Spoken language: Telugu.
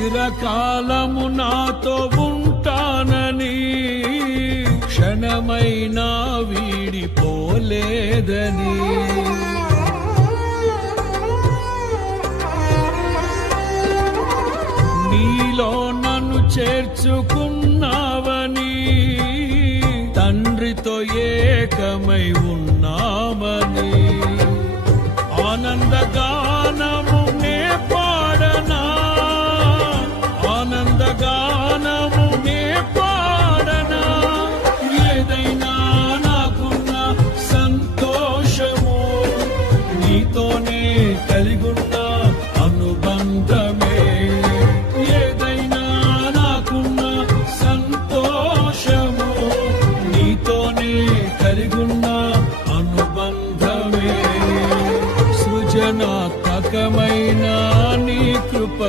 చిరకాలము నాతో ఉంటానని క్షణమైనా వీడిపోలేదని నీలో నన్ను చేర్చుకున్నావని తండ్రితో ఏకమై ఉన్నామని ఆనందగానము నే పాడనా ఆనందగానము నే పాడనా ఏదైనా నాకున్న సంతోషము నీతోనే కలిగున్న అనుబంధమే ఏదైనా నాకున్న సంతోషము నీతోనే కలిగున్న అనుబంధమే సృజనాత్మకమైన నీ కృప